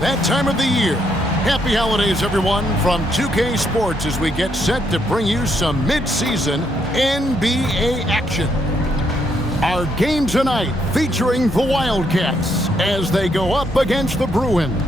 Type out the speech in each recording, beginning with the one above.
That time of the year. Happy holidays, everyone, from 2K Sports as we get set to bring you some mid-season NBA action. Our game tonight featuring the Wildcats as they go up against the Bruins.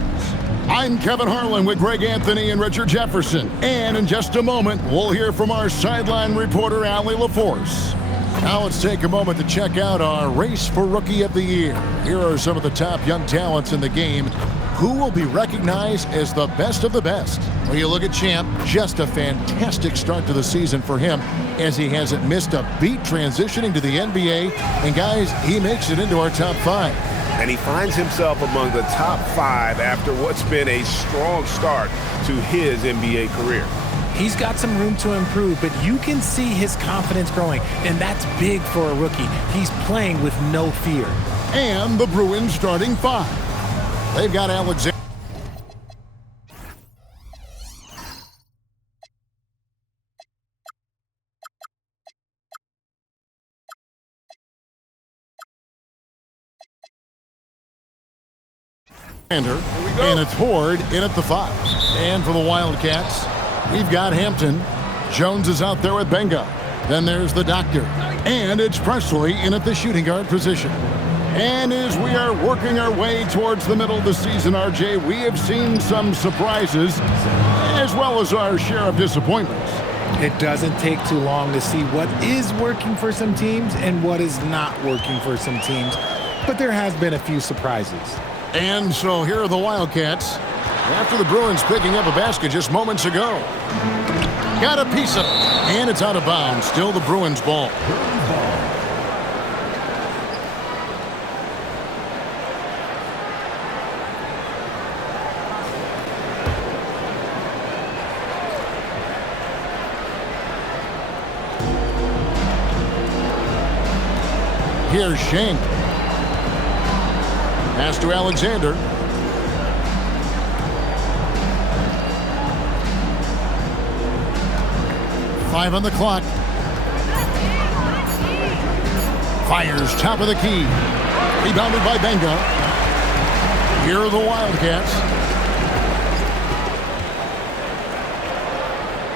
I'm Kevin Harlan with Greg Anthony and Richard Jefferson. And in just a moment, we'll hear from our sideline reporter, Allie LaForce. Now let's take a moment to check out our race for Rookie of the Year. Here are some of the top young talents in the game. Who will be recognized as the best of the best? Well, you look at Champ, just a fantastic start to the season for him as he hasn't missed a beat transitioning to the NBA. And guys, he makes it into our top 5. And he finds himself among the top 5 after what's been a strong start to his NBA career. He's got some room to improve, but you can see his confidence growing, and that's big for a rookie. He's playing with no fear. And the Bruins starting 5. They've got Alexander. And it's Horde in at the 5. And for the Wildcats, we've got Hampton. Jones is out there with Benga. Then there's the Doctor. And it's Presley in at the shooting guard position. And as we are working our way towards the middle of the season, RJ, we have seen some surprises as well as our share of disappointments. It doesn't take too long to see what is working for some teams and what is not working for some teams. But there has been a few surprises. And so here are the Wildcats after the Bruins picking up a basket just moments ago. Got a piece of it, and it's out of bounds. Still the Bruins ball. Here's Schenk. Pass to Alexander. Five on the clock. Fires top of the key. Rebounded by Benga. Here are the Wildcats.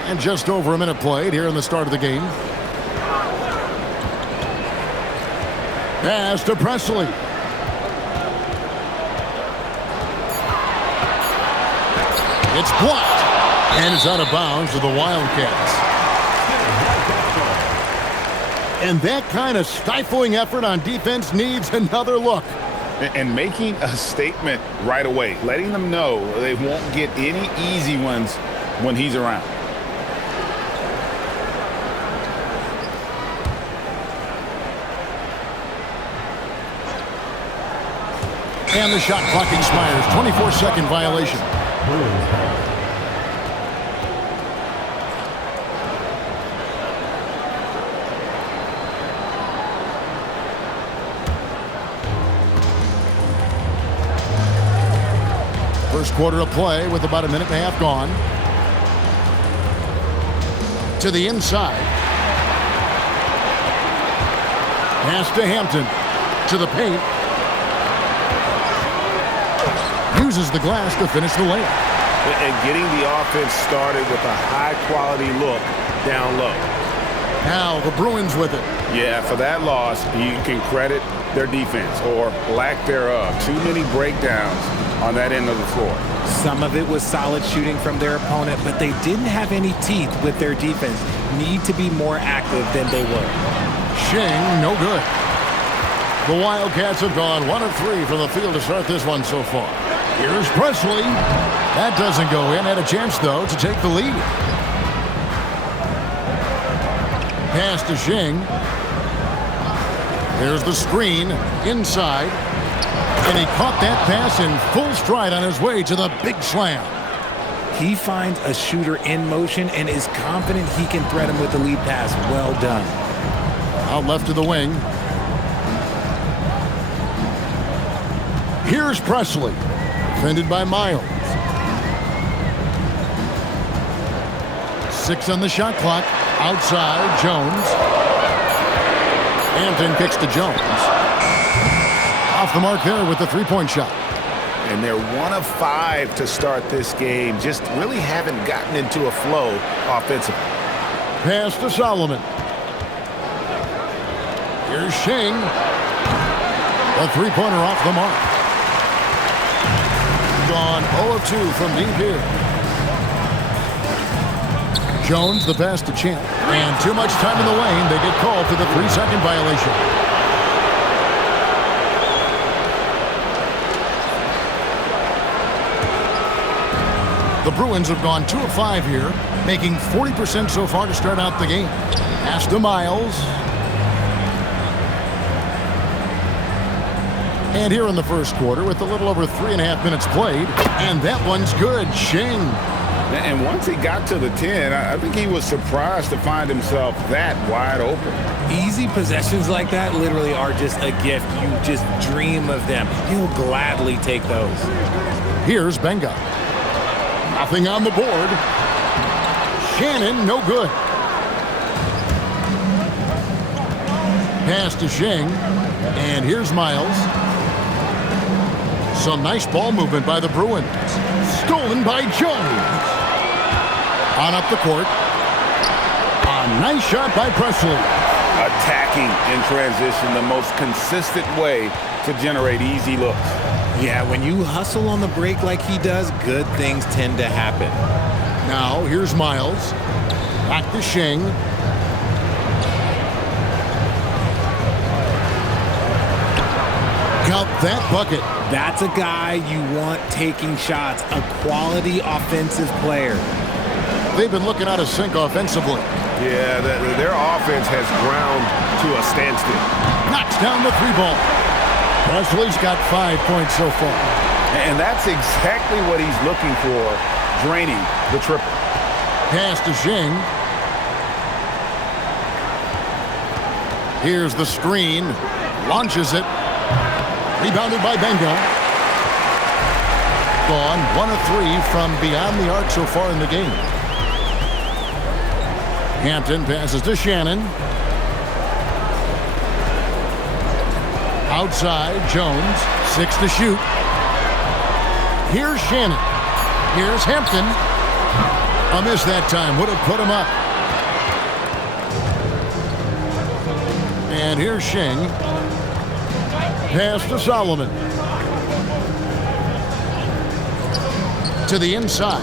And just over a minute played here in the start of the game. Pass to Presley. It's blocked. And it's out of bounds to the Wildcats. And that kind of stifling effort on defense needs another look. And making a statement right away, letting them know they won't get any easy ones when he's around. And the shot clock expires. 24-second violation. First quarter of play with about a minute and a half gone. To the inside. Pass to Hampton. To the paint. Uses the glass to finish the layup. And getting the offense started with a high-quality look down low. Now the Bruins with it. Yeah, for that loss, you can credit their defense or lack thereof. Too many breakdowns on that end of the floor. Some of it was solid shooting from their opponent, but they didn't have any teeth with their defense. Need to be more active than they were. Shing, no good. The Wildcats have gone 1 of 3 from the field to start this one so far. Here's Presley. That doesn't go in. Had a chance, though, to take the lead. Pass to Shing. There's the screen inside. And he caught that pass in full stride on his way to the big slam. He finds a shooter in motion and is confident he can threat him with the lead pass. Well done. Out left to the wing. Here's Presley. Defended by Miles. 6 on the shot clock. Outside, Jones. Hampton kicks to Jones. Off the mark there with the three-point shot. and they're 1 of 5 to start this game. Just really haven't gotten into a flow offensively. Pass to Solomon. Here's Shing. A three-pointer off the mark. Gone 0 of 2 from deep here. Jones, the pass to Champ. And too much time in the lane. They get called for the 3-second violation. The Bruins have gone 2 of 5 here, making 40% so far to start out the game. Pass to Miles. And here in the first quarter, with a little over 3.5 minutes played, and that one's good. Shing. And once he got to the 10, I think he was surprised to find himself that wide open. Easy possessions like that literally are just a gift. You just dream of them. He'll gladly take those. Here's Benga. Nothing on the board. Shannon, no good. Pass to Shing. And here's Miles. Some nice ball movement by the Bruins. Stolen by Jones. On up the court. A nice shot by Presley. Attacking in transition, the most consistent way to generate easy looks. Yeah, when you hustle on the break like he does, good things tend to happen. Now, here's Miles. Back to Shing. Count that bucket. That's a guy you want taking shots, a quality offensive player. They've been looking out of sync offensively. Yeah, their offense has ground to a standstill. Knocks down the 3-ball. Presley's got 5 points so far. And that's exactly what he's looking for, draining the triple. Pass to Shing. Here's the screen. Launches it. Rebounded by Benga. Gone 1 of 3 from beyond the arc so far in the game. Hampton passes to Shannon. Outside, Jones. 6 to shoot. Here's Shannon. Here's Hampton. A miss that time. Would have put him up. And here's Shing. Pass to Solomon. To the inside.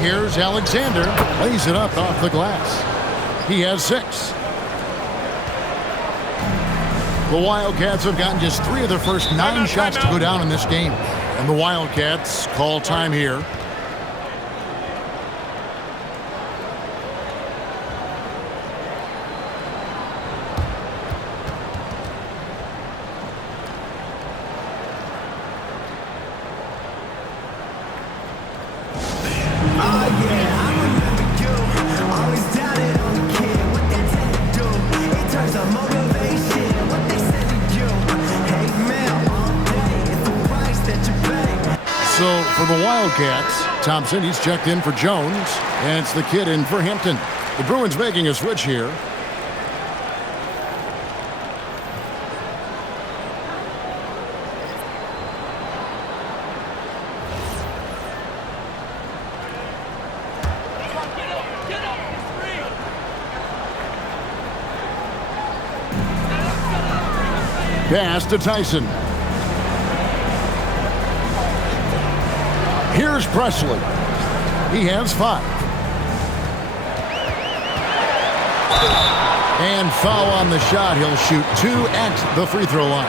Here's Alexander. Lays it up off the glass. He has 6. The Wildcats have gotten just 3 of their first 9 shots to go down in this game. And the Wildcats call time here. So for the Wildcats, Thompson, he's checked in for Jones, and it's the kid in for Hampton. The Bruins making a switch here. Pass to Tyson. Here's Presley. He has 5. And foul on the shot. He'll shoot 2 at the free throw line.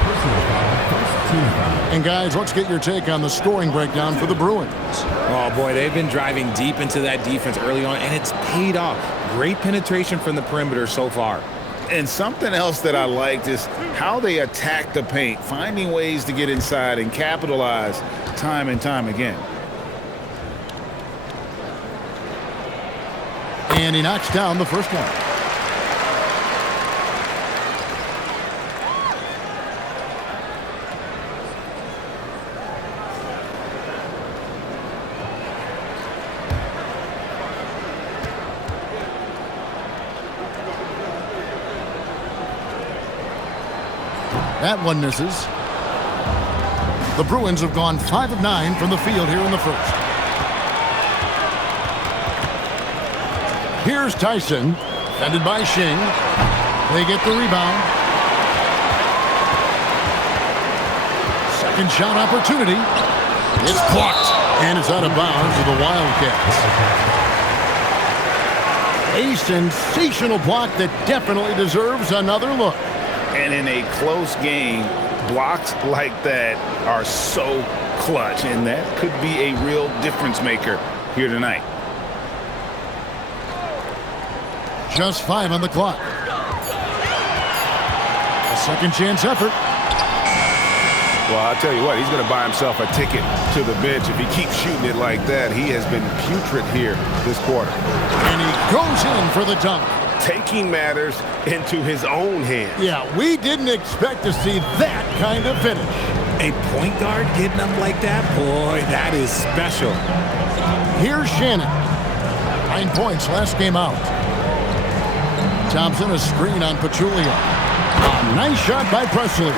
And guys, let's get your take on the scoring breakdown for the Bruins. Oh boy, they've been driving deep into that defense early on, and it's paid off. Great penetration from the perimeter so far. And something else that I liked is how they attack the paint, finding ways to get inside and capitalize time and time again. And he knocks down the first one. That one misses. The Bruins have gone 5 of 9 from the field here in the first. Here's Tyson, defended by Shing. They get the rebound. Second shot opportunity. It's blocked, and it's out of bounds to the Wildcats. A sensational block that definitely deserves another look. And in a close game, blocks like that are so clutch, and that could be a real difference maker here tonight. Just 5 on the clock. A second chance effort. Well, I'll tell you what, he's going to buy himself a ticket to the bench if he keeps shooting it like that. He has been putrid here this quarter. And he goes in for the dunk. Taking matters into his own hands. Yeah, we didn't expect to see that kind of finish. A point guard getting up like that? Boy, that is special. Here's Shannon. 9 points last game out. Thompson, a screen on Pachulia. A nice shot by Presley.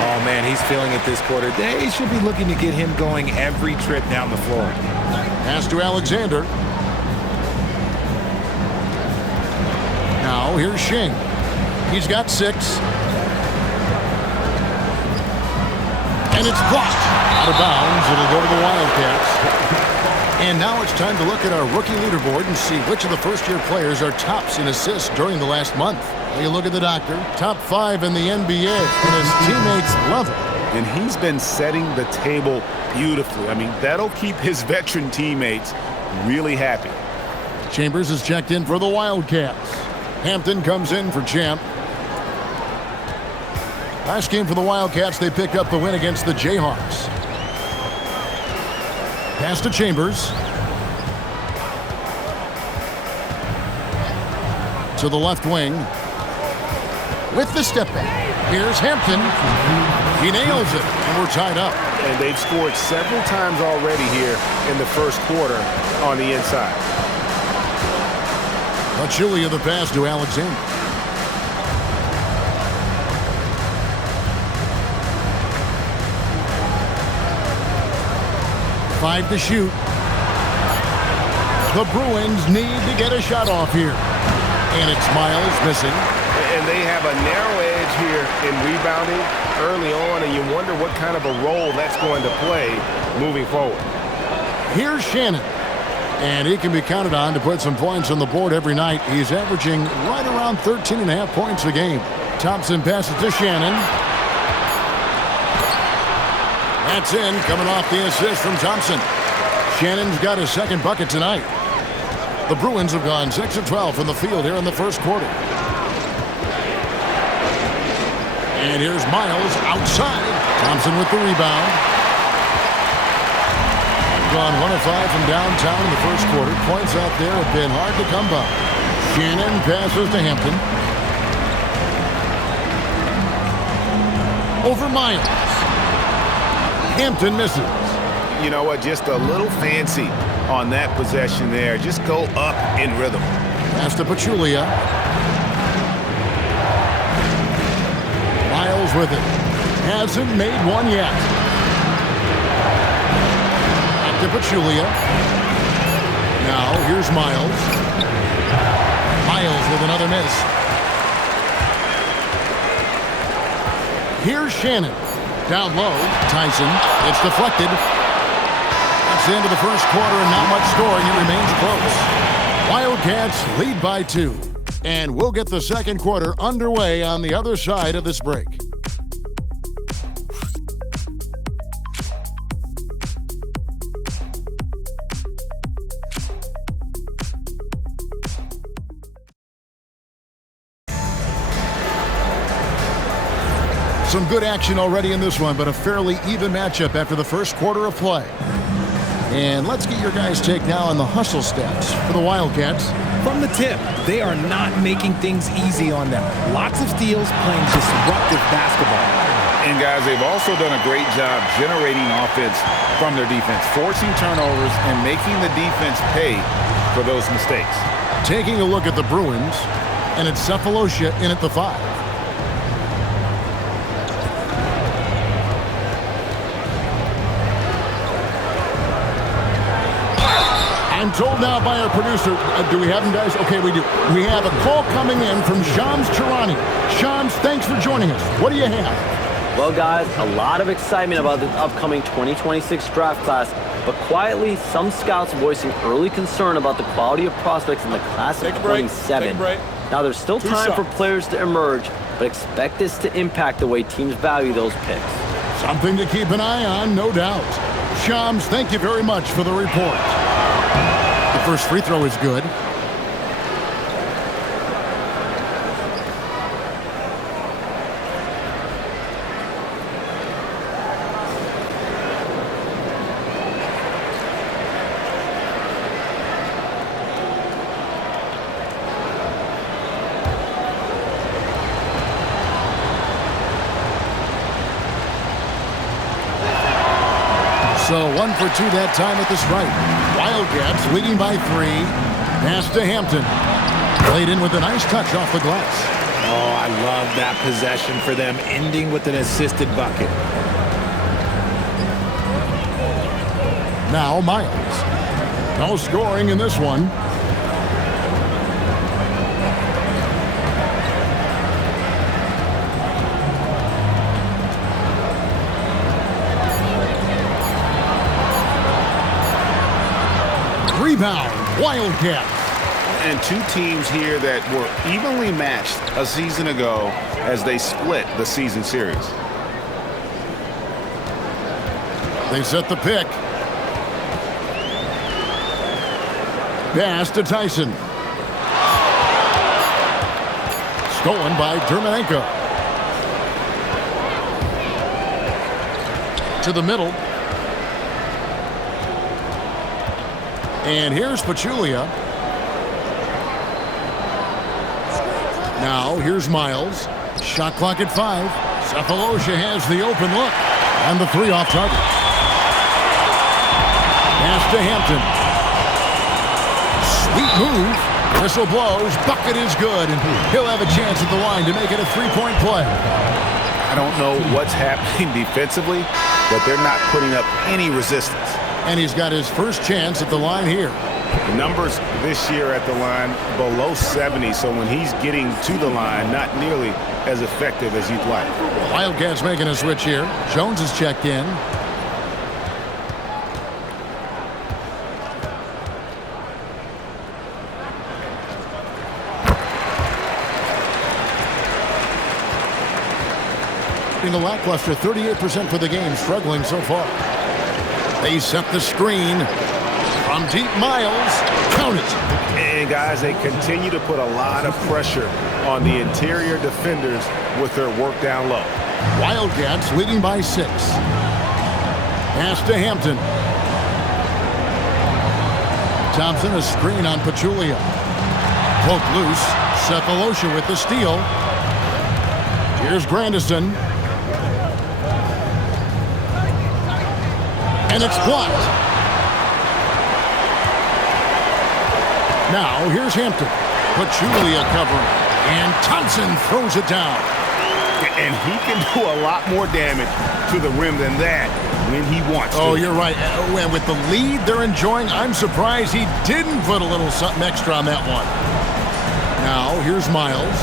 Oh, man, he's feeling it this quarter. They should be looking to get him going every trip down the floor. Pass to Alexander. Now, here's Shing. He's got 6. And it's blocked. Out of bounds. It'll go to the Wildcats. And now it's time to look at our rookie leaderboard and see which of the first-year players are tops in assists during the last month. Take a look at the doctor. Top 5 in the NBA, and his teammates love it. And he's been setting the table beautifully. I mean, that'll keep his veteran teammates really happy. Chambers is checked in for the Wildcats. Hampton comes in for Champ. Last game for the Wildcats, they picked up the win against the Jayhawks. Pass to Chambers. To the left wing. With the step back. Here's Hampton. He nails it, and we're tied up. And they've scored several times already here in the first quarter on the inside. Pachulia the pass to Alexander. Five to shoot. The Bruins need to get a shot off here. And it's Miles missing. And they have a narrow edge here in rebounding early on, and you wonder what kind of a role that's going to play moving forward. Here's Shannon. And he can be counted on to put some points on the board every night. He's averaging right around 13.5 points a game. Thompson passes to Shannon. That's in, coming off the assist from Thompson. Shannon's got his second bucket tonight. The Bruins have gone 6 of 12 from the field here in the first quarter. And here's Miles outside. Thompson with the rebound. Gone 1 of 5 from downtown in the first quarter. Points out there have been hard to come by. Shannon passes to Hampton. Over Miles. Hampton misses. You know what? Just a little fancy on that possession there. Just go up in rhythm. Pass to Pachulia. Miles with it. Hasn't made one yet. Back to Pachulia. Now here's Miles. Miles with another miss. Here's Shannon. Down low. Tyson. It's deflected. That's the end of the first quarter and not much scoring. It remains close. Wildcats lead by 2. And we'll get the second quarter underway on the other side of this break. Some good action already in this one, but a fairly even matchup after the first quarter of play. And let's get your guys' take now on the hustle stats for the Wildcats. From the tip, they are not making things easy on them. Lots of steals, playing disruptive basketball. And guys, they've also done a great job generating offense from their defense, forcing turnovers and making the defense pay for those mistakes. Taking a look at the Bruins, and it's Cephalosha in at the 5. I'm told now by our producer, do we have him, guys? Okay, we do. We have a call coming in from Shams Charania. Shams, thanks for joining us. What do you have? Well, guys, a lot of excitement about the upcoming 2026 draft class, but quietly, some scouts voicing early concern about the quality of prospects in the class of 27. Now, there's still time for players to emerge, but expect this to impact the way teams value those picks. Something to keep an eye on, no doubt. Shams, thank you very much for the report. The first free throw is good. So 1 for 2 that time at the stripe. Wildcats leading by 3. Pass to Hampton. Played in with a nice touch off the glass. Oh, I love that possession for them, ending with an assisted bucket. Now Miles. No scoring in this one. Rebound, Wildcats. And two teams here that were evenly matched a season ago as they split the season series. They set the pick. Pass to Tyson. Stolen by Dermanenko. To the middle. And here's Pachulia. Now, here's Miles. Shot clock at 5. Sefolosha has the open look. And the 3 off target. Pass to Hampton. Sweet move. Whistle blows. Bucket is good. And he'll have a chance at the line to make it a 3-point play. I don't know what's happening defensively, but they're not putting up any resistance. And he's got his first chance at the line here. Numbers this year at the line below 70, so when he's getting to the line, not nearly as effective as you'd like. Wildcats making a switch here. Jones is checked in. In the lackluster 38% for the game, struggling so far. They set the screen from deep. Miles. Count it. And guys, they continue to put a lot of pressure on the interior defenders with their work down low. Wildcats leading by 6. Pass to Hampton. Thompson a screen on Pachulia. Poke loose. Sefolosha with the steal. Here's Grandison. And it's blocked. Now, here's Hampton. Pachulia covering. And Thompson throws it down. And he can do a lot more damage to the rim than that when he wants to. Oh, you're right. And with the lead they're enjoying, I'm surprised he didn't put a little something extra on that one. Now, here's Miles.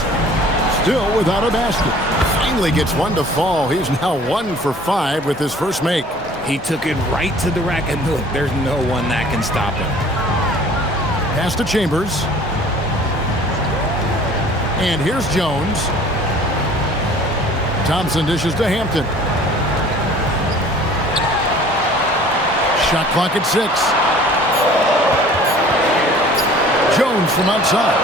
Still without a basket. Finally gets one to fall. He's now 1 for 5 with his first make. He took it right to the rack, and look, there's no one that can stop him. Pass to Chambers. And here's Jones. Thompson dishes to Hampton. Shot clock at 6. Jones from outside.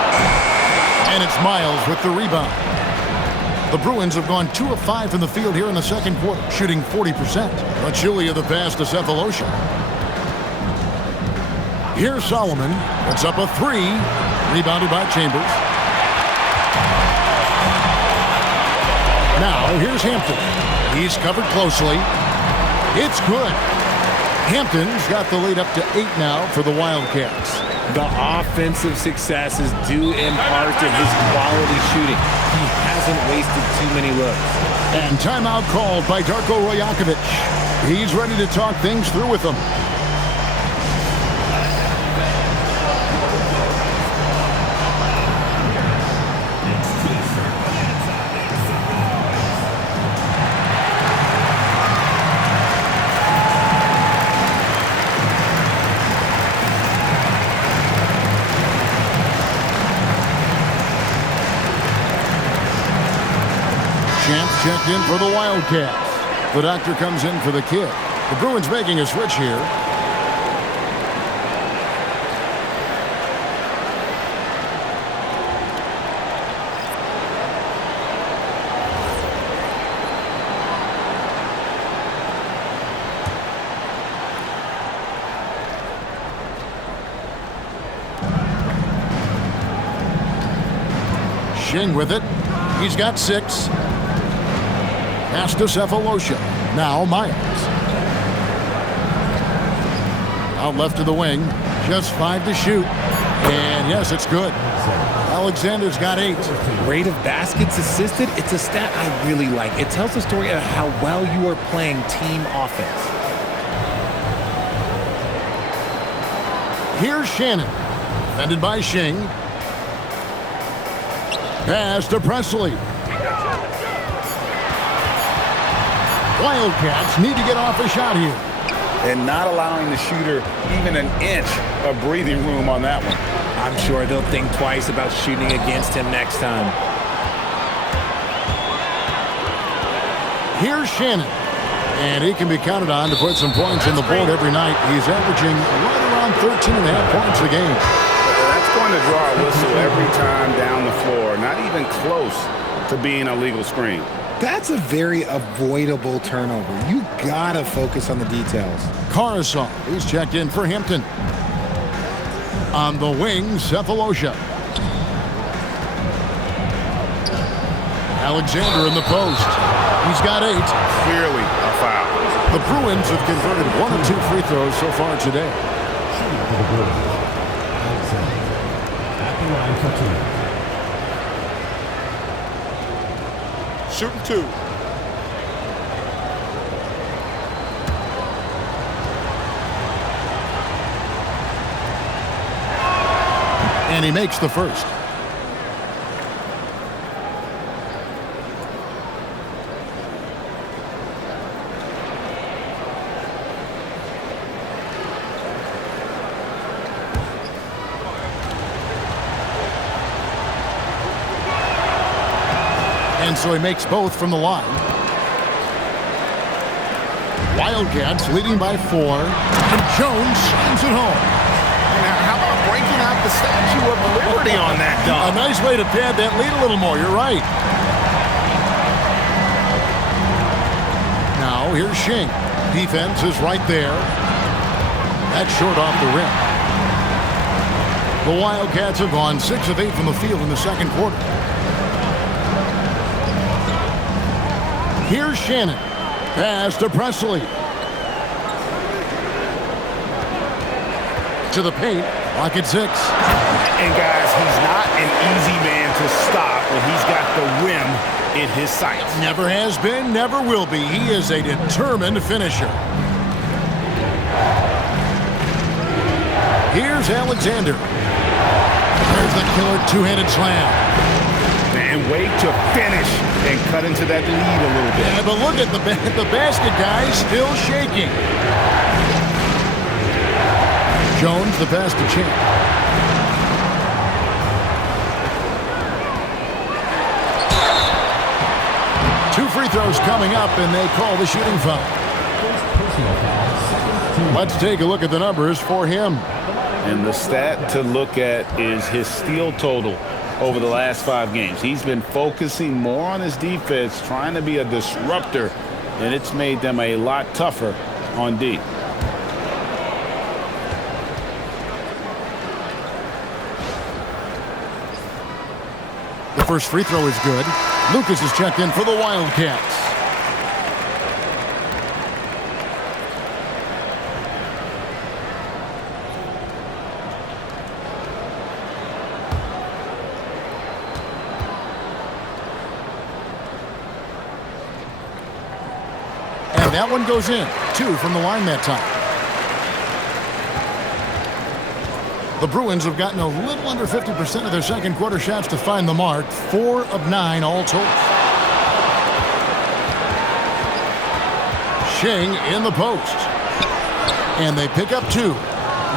And it's Miles with the rebound. The Bruins have gone 2 of 5 from the field here in the second quarter, shooting 40%. Pachulia the pass to Sefolosha. Here's Solomon. Puts up a 3. Rebounded by Chambers. Now, here's Hampton. He's covered closely. It's good. Hampton's got the lead up to 8 now for the Wildcats. The offensive successes due in part to his quality shooting. He hasn't wasted too many looks. And timeout called by Darko Rajakovic. He's ready to talk things through with them. in for the Wildcats. The doctor comes in for the kid. The Bruins making a switch here. Shing with it. He's got 6. Pass to Cephalosha. Now Myers. Out left to the wing. Just 5 to shoot. And yes, it's good. Alexander's got 8. Rate of baskets assisted, it's a stat I really like. It tells the story of how well you are playing team offense. Here's Shannon. Defended by Shing. Pass to Presley. Wildcats need to get off a shot here. And not allowing the shooter even an inch of breathing room on that one. I'm sure they'll think twice about shooting against him next time. Here's Shannon. And he can be counted on to put some points on the board every night. He's averaging right around 13.5 points a game. That's going to draw a whistle every time down the floor. Not even close to being a legal screen. That's a very avoidable turnover. You gotta focus on the details. Karasov, he's checked in for Hampton. On the wing, Cephalosha. Alexander in the post. He's got 8. Clearly a foul. The Bruins have converted 1 of 2 free throws so far today. Shooting 2. And he makes the first. And so he makes both from the line. Wildcats leading by 4. And Jones shines it home. Now, how about breaking out the Statue of Liberty on that A dunk? nice way to pad that lead a little more. You're right. Now here's Shing. Defense is right there. That's short off the rim. The Wildcats have gone 6 of 8 from the field in the second quarter. Here's Shannon. Pass to Presley. To the paint. Lock at 6. And guys, he's not an easy man to stop when he's got the rim in his sights. Never has been, never will be. He is a determined finisher. Here's Alexander. There's the killer two-handed slam. And wait to finish and cut into that lead a little bit. Yeah, but look at the basket guy still shaking. Jones, the pass to Champ. Two free throws coming up, and they call the shooting foul. Let's take a look at the numbers for him. And the stat to look at is his steal total over the last 5 games. He's been focusing more on his defense, trying to be a disruptor, and it's made them a lot tougher on D. The first free throw is good. Lucas is checked in for the Wildcats. And that one goes in. 2 from the line that time. The Bruins have gotten a little under 50% of their second quarter shots to find the mark. 4 of 9 all told. Shing in the post. And they pick up 2.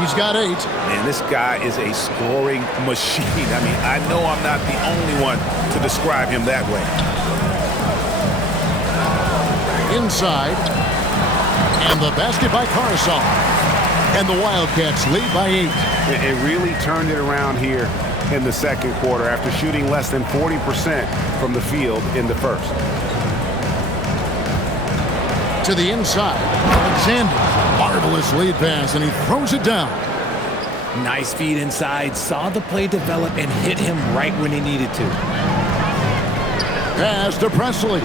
He's got 8. Man, this guy is a scoring machine. I mean, I know I'm not the only one to describe him that way. Inside. And the basket by Karasov. And the Wildcats lead by 8. It really turned it around here in the second quarter after shooting less than 40% from the field in the first. To the inside. Alexander. Marvelous lead pass, and he throws it down. Nice feed inside. Saw the play develop and hit him right when he needed to. Pass to Presley.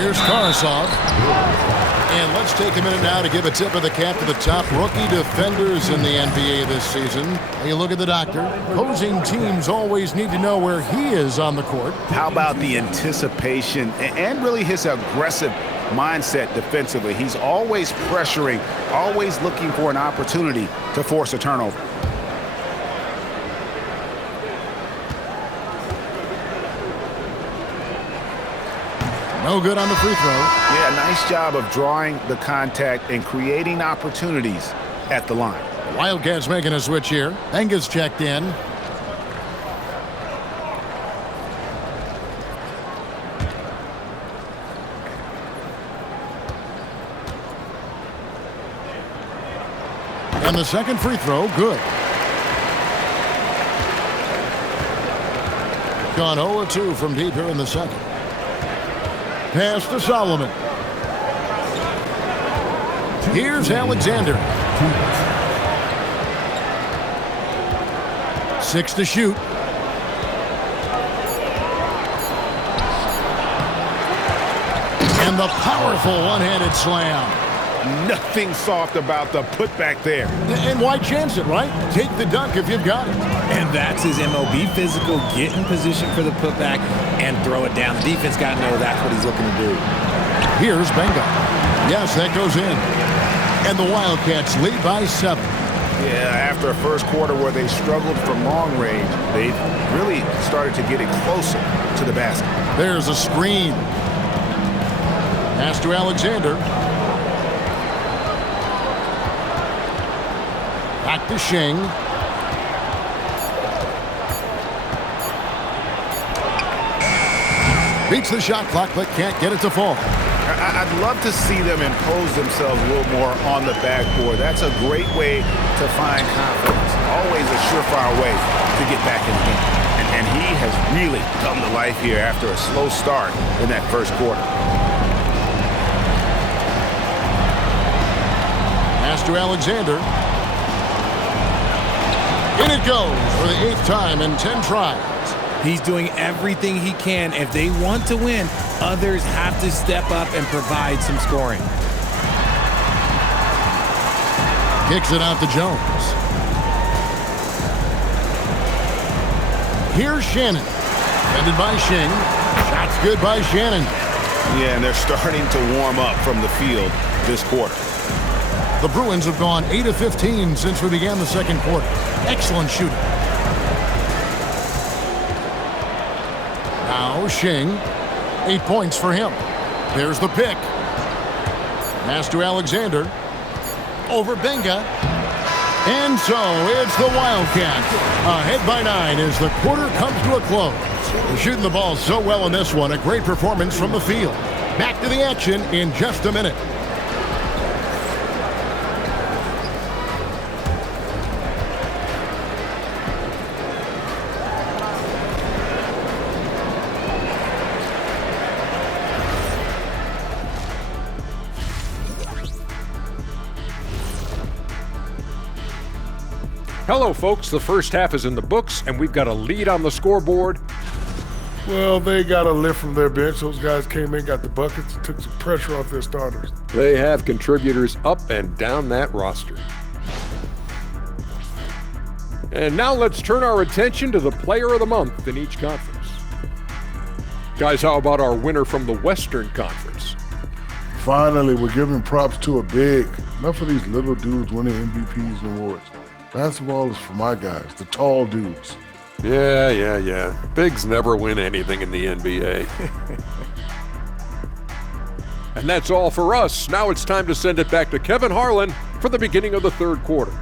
Here's Karasov. And let's take a minute now to give a tip of the cap to the top rookie defenders in the NBA this season. You look at the doctor. Opposing teams always need to know where he is on the court. How about the anticipation and really his aggressive mindset defensively? He's always pressuring, always looking for an opportunity to force a turnover. No good on the free throw. Yeah, nice job of drawing the contact and creating opportunities at the line. The Wildcats making a switch here. Benga's checked in. And the second free throw, good. Gone 0-2 from deep here in the second. Pass to Solomon. Here's Alexander. 6 to shoot. And the powerful one-handed slam. Nothing soft about the putback there. And why chance it, right? Take the dunk if you've got it. And that's his MO. Be physical, get in position for the putback, and throw it down. The defense got to know that's what he's looking to do. Here's Benga. Yes, that goes in. And the Wildcats lead by 7. Yeah, after a first quarter where they struggled from long range, they really started to get it closer to the basket. There's a screen. Pass to Alexander. Back to Shing. Beats the shot clock, but can't get it to fall. I'd love to see them impose themselves a little more on the backboard. That's a great way to find confidence. Always a surefire way to get back in the game. And he has really come to life here after a slow start in that first quarter. Pass to Alexander. In it goes for the 8th time in 10 tries. He's doing everything he can. If they want to win, others have to step up and provide some scoring. Kicks it out to Jones. Here's Shannon. Defended by Shing. Shot's good by Shannon. Yeah, and they're starting to warm up from the field this quarter. The Bruins have gone 8 of 15 since we began the second quarter. Excellent shooting. Now Shing. 8 points for him. There's the pick. Pass to Alexander. Over Benga. And so it's the Wildcats ahead by 9 as the quarter comes to a close. They're shooting the ball so well in this one. A great performance from the field. Back to the action in just a minute. Hello, folks. The first half is in the books, and we've got a lead on the scoreboard. Well, they got a lift from their bench. Those guys came in, got the buckets, and took some pressure off their starters. They have contributors up and down that roster. And now let's turn our attention to the player of the month in each conference. Guys, how about our winner from the Western Conference? Finally, we're giving props to a big. Enough of these little dudes winning MVPs and awards. Basketball is for my guys, the tall dudes. Yeah. Bigs never win anything in the NBA. And that's all for us. Now it's time to send it back to Kevin Harlan for the beginning of the third quarter.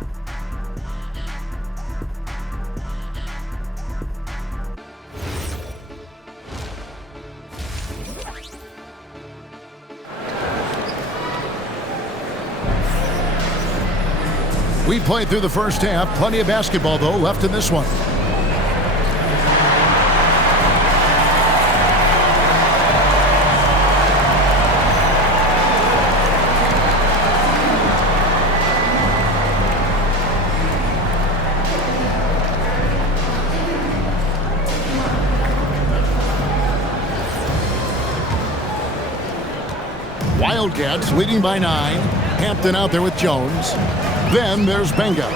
We played through the first half. Plenty of basketball, though, left in this one. Wildcats leading by 9. Hampton out there with Jones. Then there's Benga.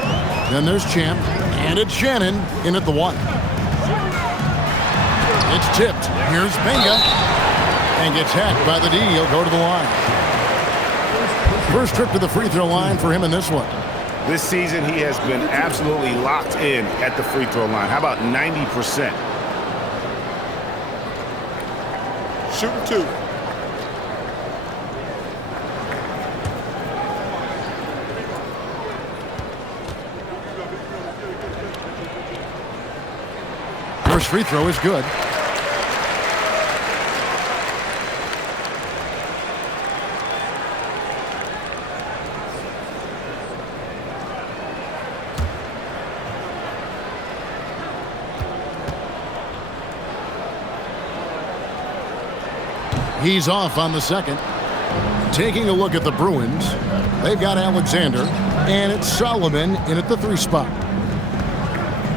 Then there's Champ. And it's Shannon in at the 1. It's tipped. Here's Benga. And gets hacked by the D. He'll go to the line. First trip to the free throw line for him in this one. This season, he has been absolutely locked in at the free throw line. How about 90%? Shooting 2. First free throw is good. He's off on the second. Taking a look at the Bruins, they've got Alexander, and it's Solomon in at the 3 spot.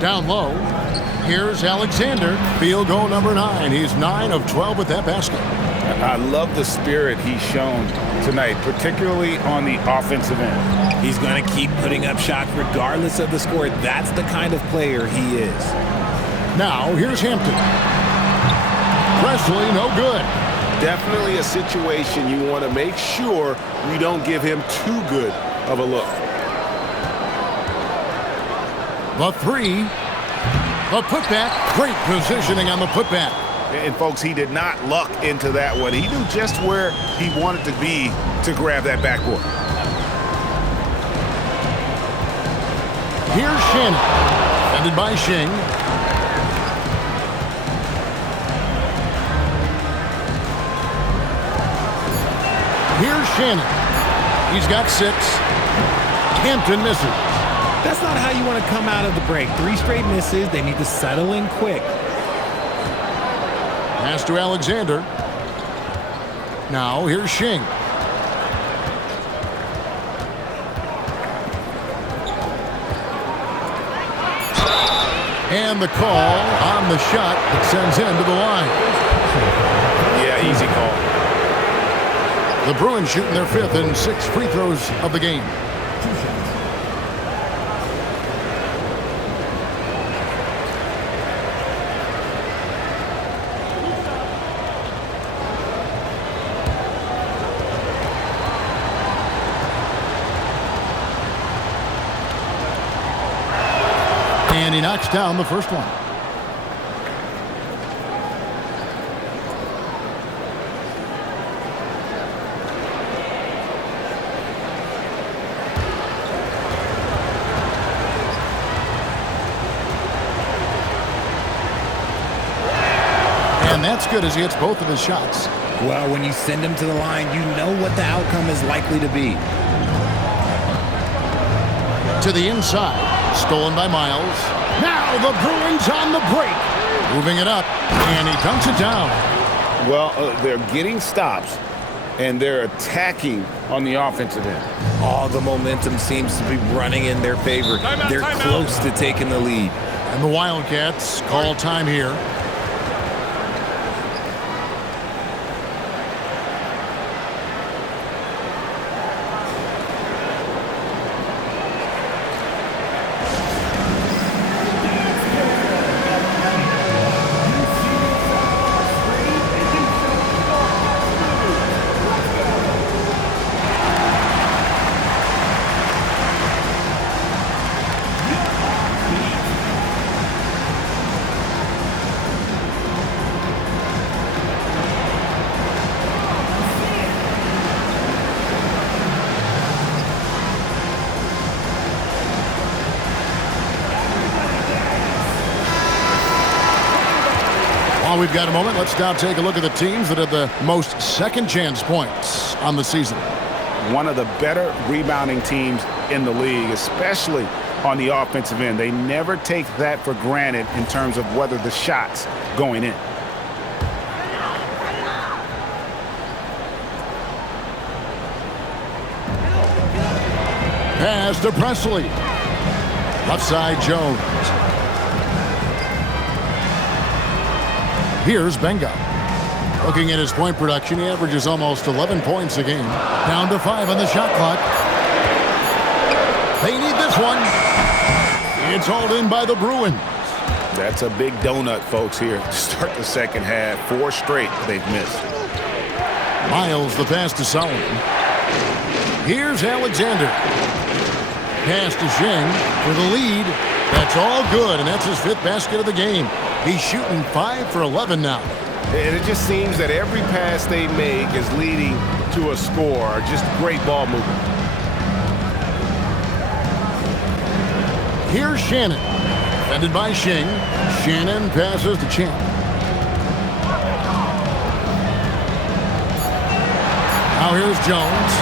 Down low, here's Alexander. Field goal number 9. He's 9 of 12 with that basket. I love the spirit he's shown tonight, particularly on the offensive end. He's going to keep putting up shots regardless of the score. That's the kind of player he is. Now, here's Hampton. Presley, no good. Definitely a situation you want to make sure you don't give him too good of a look. The 3. The putback. Great positioning on the putback. And, folks, he did not luck into that one. He knew just where he wanted to be to grab that backboard. Here's Shannon. Defended by Shing. Here's Shannon. He's got 6. Hampton misses. That's not how you want to come out of the break. 3 straight misses. They need to settle in quick. Pass to Alexander. Now here's Shing. And the call on the shot that sends him to the line. Yeah, easy call. The Bruins shooting their 5th and 6th free throws of the game. And he knocks down the first one. And that's good as he hits both of his shots. Well, when you send him to the line, you know what the outcome is likely to be. To the inside. Stolen by Miles. Now the Bruins on the break. Moving it up. And he dunks it down. Well, they're getting stops, and they're attacking on the offensive end. All the momentum seems to be running in their favor. They're close to taking the lead. And the Wildcats call time here. While we've got a moment, let's now take a look at the teams that have the most second chance points on the season. One of the better rebounding teams in the league, especially on the offensive end. They never take that for granted in terms of whether the shot's going in. Pass to Presley. Left side, Jones. Here's Benga. Looking at his point production, he averages almost 11 points a game. Down to 5 on the shot clock. They need this one. It's hauled in by the Bruins. That's a big donut, folks, here to start the second half. 4 straight they've missed. Miles the pass to Solomon. Here's Alexander. Pass to Sheng for the lead. That's all good, and that's his 5th basket of the game. He's shooting 5 for 11 now. And it just seems that every pass they make is leading to a score. Just great ball movement. Here's Shannon. Defended by Sheng. Shannon passes to Champ. Now here's Jones.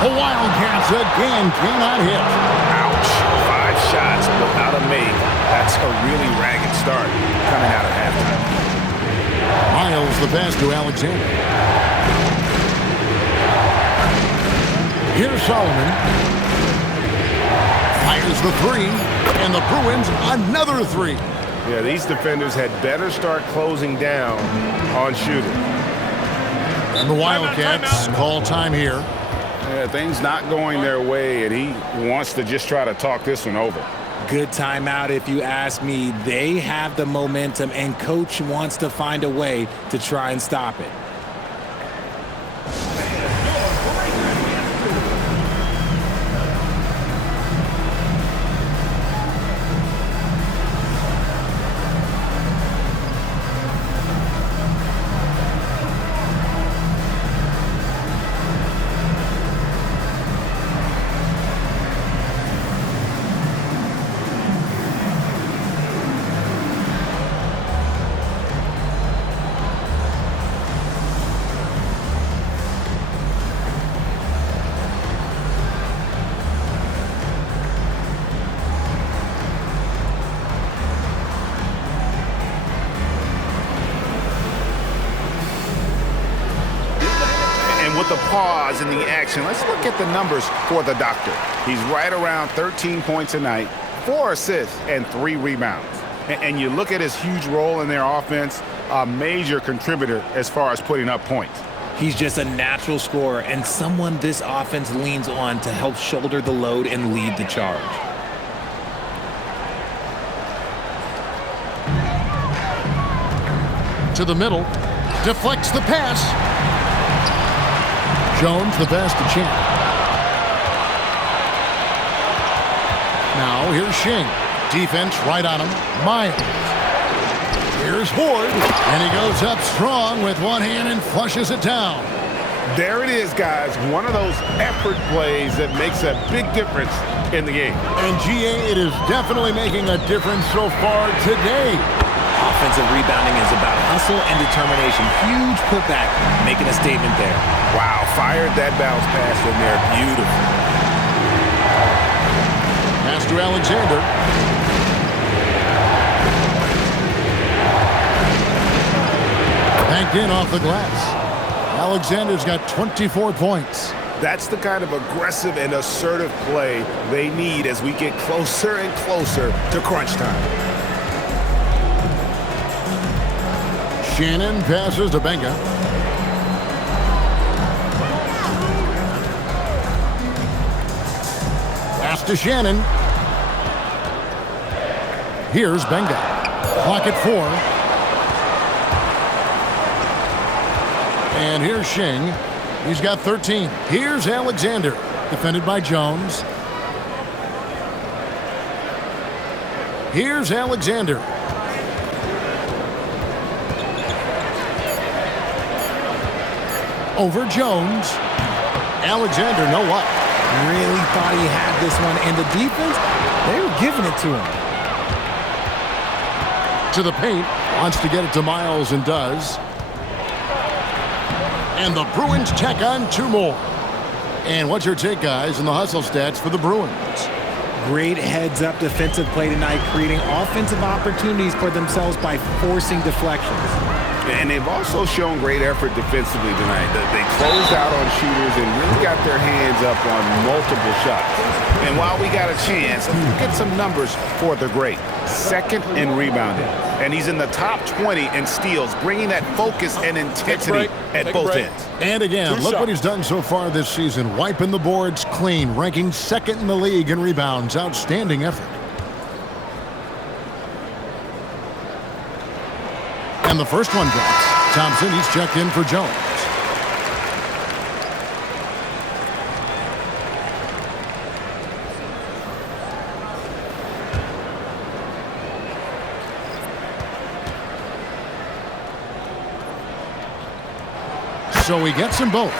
The Wildcats again cannot hit. Ouch. 5 shots without a make. That's a really ragged start coming out of halftime. Miles the pass to Alexander. Here's Solomon. Fires the 3. And the Bruins another 3. Yeah, these defenders had better start closing down on shooting. And the Wildcats call time here. Yeah, things not going their way, and he wants to just try to talk this one over. Good timeout if you ask me. They have the momentum, and coach wants to find a way to try and stop it. With the pause in the action, let's look at the numbers for the doctor. He's right around 13 points a night, 4 assists, and 3 rebounds. And you look at his huge role in their offense, a major contributor as far as putting up points. He's just a natural scorer and someone this offense leans on to help shoulder the load and lead the charge. To the middle. Deflects the pass. Jones the pass to Champ. Now here's Sheng. Defense right on him. Miles. Here's Ford. And he goes up strong with one hand and flushes it down. There it is, guys. One of those effort plays that makes a big difference in the game. And GA, it is definitely making a difference so far today. Offensive rebounding is about hustle and determination. Huge putback, making a statement there. Wow, fired that bounce pass in there. Beautiful. Pass to Alexander. Banked in off the glass. Alexander's got 24 points. That's the kind of aggressive and assertive play they need as we get closer and closer to crunch time. Shannon passes to Benga. Pass to Shannon. Here's Benga. Clock at 4. And here's Sheng. He's got 13. Here's Alexander. Defended by Jones. Here's Alexander. Over Jones. Alexander, no luck. Really thought he had this one, and the defense, they were giving it to him. To the paint. Wants to get it to Miles and does. And the Bruins tack on 2 more. And what's your take, guys, in the hustle stats for the Bruins? Great heads-up defensive play tonight, creating offensive opportunities for themselves by forcing deflections. And they've also shown great effort defensively tonight. They closed out on shooters and really got their hands up on multiple shots. And while we got a chance, look at some numbers for the great. Second in rebounding. And he's in the top 20 in steals, bringing that focus and intensity at both ends. And again, look what he's done so far this season. Wiping the boards clean, ranking second in the league in rebounds. Outstanding effort. And the first one drops. Thompson, he's checked in for Jones. So he gets them both.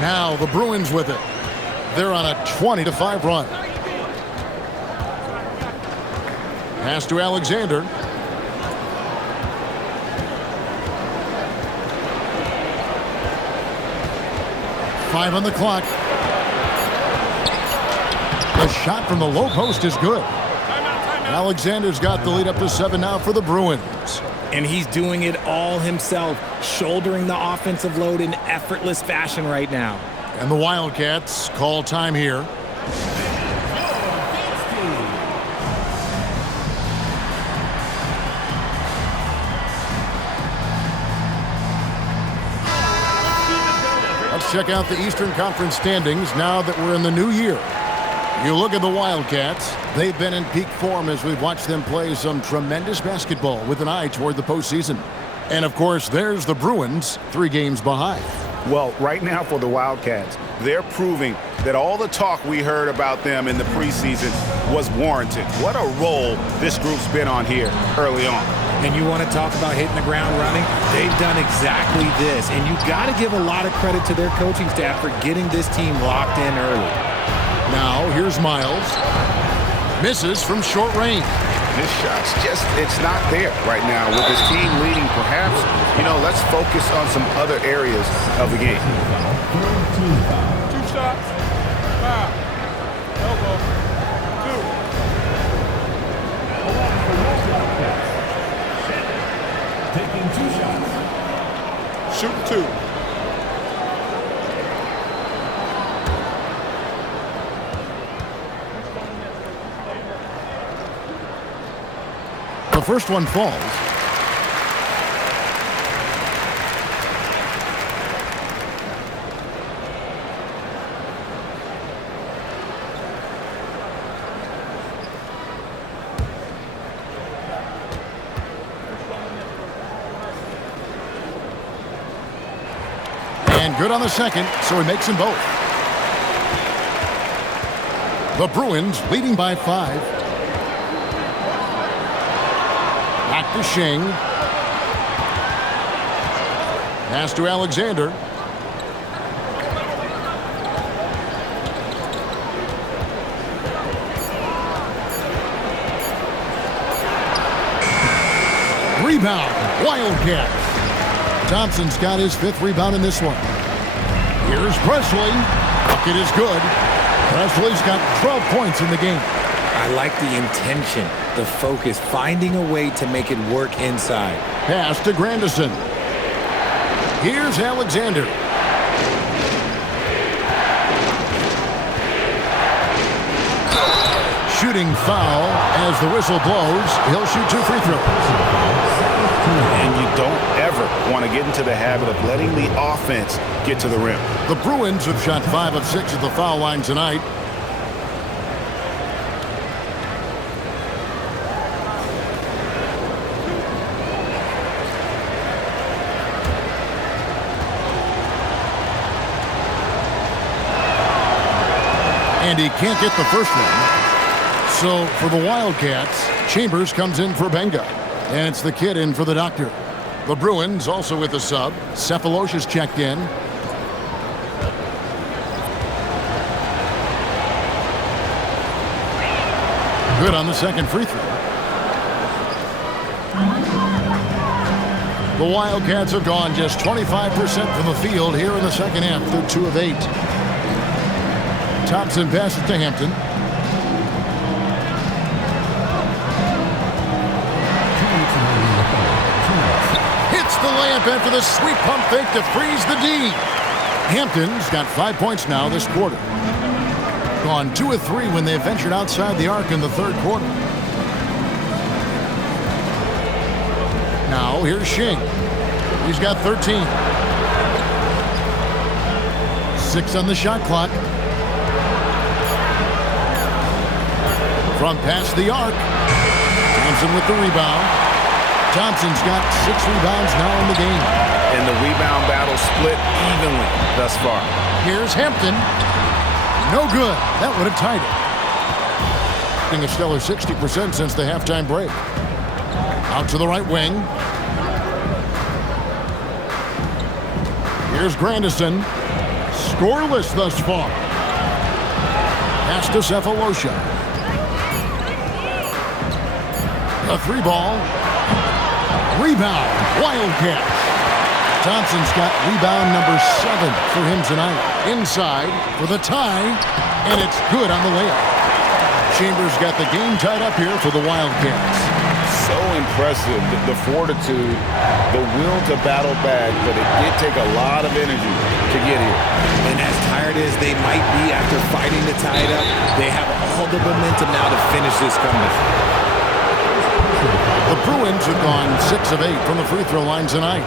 Now the Bruins with it. They're on a 20-5 run. Pass to Alexander. Five on the clock. The shot from the low post is good. Alexander's got the lead up to 7 now for the Bruins. And he's doing it all himself, shouldering the offensive load in effortless fashion right now. And the Wildcats call time here. Let's check out the Eastern Conference standings now that we're in the new year. You look at the Wildcats. They've been in peak form as we've watched them play some tremendous basketball with an eye toward the postseason. And, of course, there's the Bruins, 3 games behind. Well, right now for the Wildcats, they're proving that all the talk we heard about them in the preseason was warranted. What a role this group's been on here early on. And you want to talk about hitting the ground running? They've done exactly this. And you've got to give a lot of credit to their coaching staff for getting this team locked in early. Now, here's Miles. Misses from short range. This shot's just, it's not there right now. With this team leading, perhaps, let's focus on some other areas of the game. 2 shots. Foul. Elbow. 2. Taking 2 shots. Shooting 2. The first one falls. And good on the second, so he makes them both. The Bruins leading by 5. Back to Shing. Pass to Alexander. Rebound, Wildcats. Thompson's got his 5th rebound in this one. Here's Presley. Bucket is good. Presley's got 12 points in the game. I like the intention, the focus, finding a way to make it work inside. Pass to Grandison. Here's Alexander. Shooting foul as the whistle blows. He'll shoot 2 free throws. And you don't ever want to get into the habit of letting the offense get to the rim. The Bruins have shot 5 of 6 at the foul line tonight. And he can't get the first one. So for the Wildcats, Chambers comes in for Benga. And it's the kid in for the doctor. The Bruins also with a sub. Cephalosha's checked in. Good on the second free throw. The Wildcats have gone just 25% from the field here in the second half. They're 2 of 8. Thompson passes to Hampton. Hits the layup after the sweet pump fake to freeze the D. Hampton's got 5 points now this quarter. Gone 2 of 3 when they ventured outside the arc in the third quarter. Now here's Shing. He's got 13. 6 on the shot clock. From past the arc. Thompson with the rebound. Thompson's got 6 rebounds now in the game. And the rebound battle split evenly thus far. Here's Hampton. No good. That would have tied it. Being a stellar 60% since the halftime break. Out to the right wing. Here's Grandison. Scoreless thus far. Pass to Cephalosha. A 3-ball. Rebound. Wildcats. Thompson's got rebound number 7 for him tonight. Inside for the tie, and it's good on the layup. Chambers got the game tied up here for the Wildcats. So impressive, the fortitude, the will to battle back, but it did take a lot of energy to get here. And as tired as they might be after fighting to tie it up, they have all the momentum now to finish this comeback. The Bruins have gone 6 of 8 from the free throw line tonight.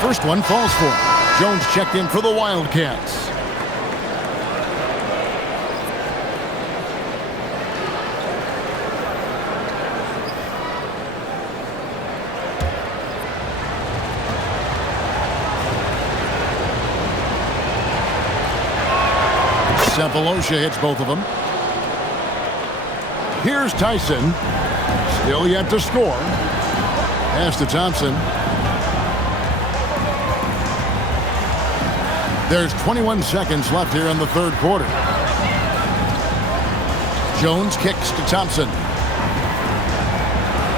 First one falls for him. Jones checked in for the Wildcats. Cephalosha hits both of them. Here's Tyson. Still yet to score. Pass to Thompson. There's 21 seconds left here in the third quarter. Jones kicks to Thompson.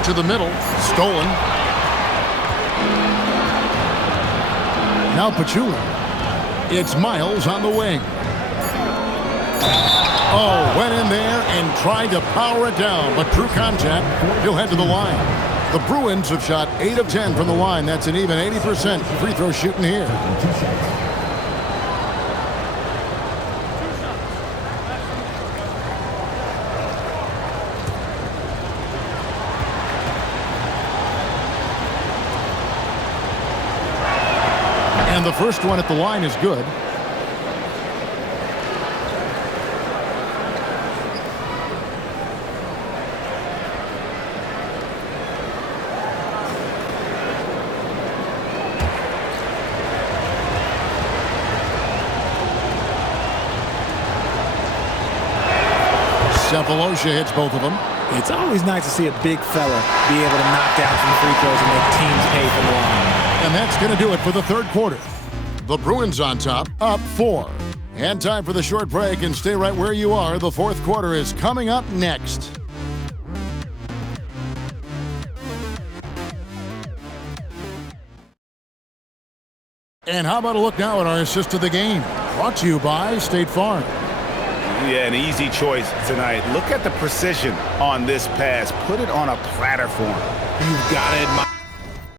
To the middle. Stolen. Now Pachula. It's Miles on the wing. Oh, went in there and tried to power it down, but true contact. He'll head to the line. The Bruins have shot 8 of 10 from the line. That's an even 80% free throw shooting here. And the first one at the line is good. Cephalosha hits both of them. It's always nice to see a big fella be able to knock down some free throws and make teams pay for the line. And that's going to do it for the third quarter. The Bruins on top, up 4. And time for the short break, and stay right where you are. The fourth quarter is coming up next. And how about a look now at our assist of the game? Brought to you by State Farm. Yeah, an easy choice tonight. Look at the precision on this pass. Put it on a platter for him. You've got to admire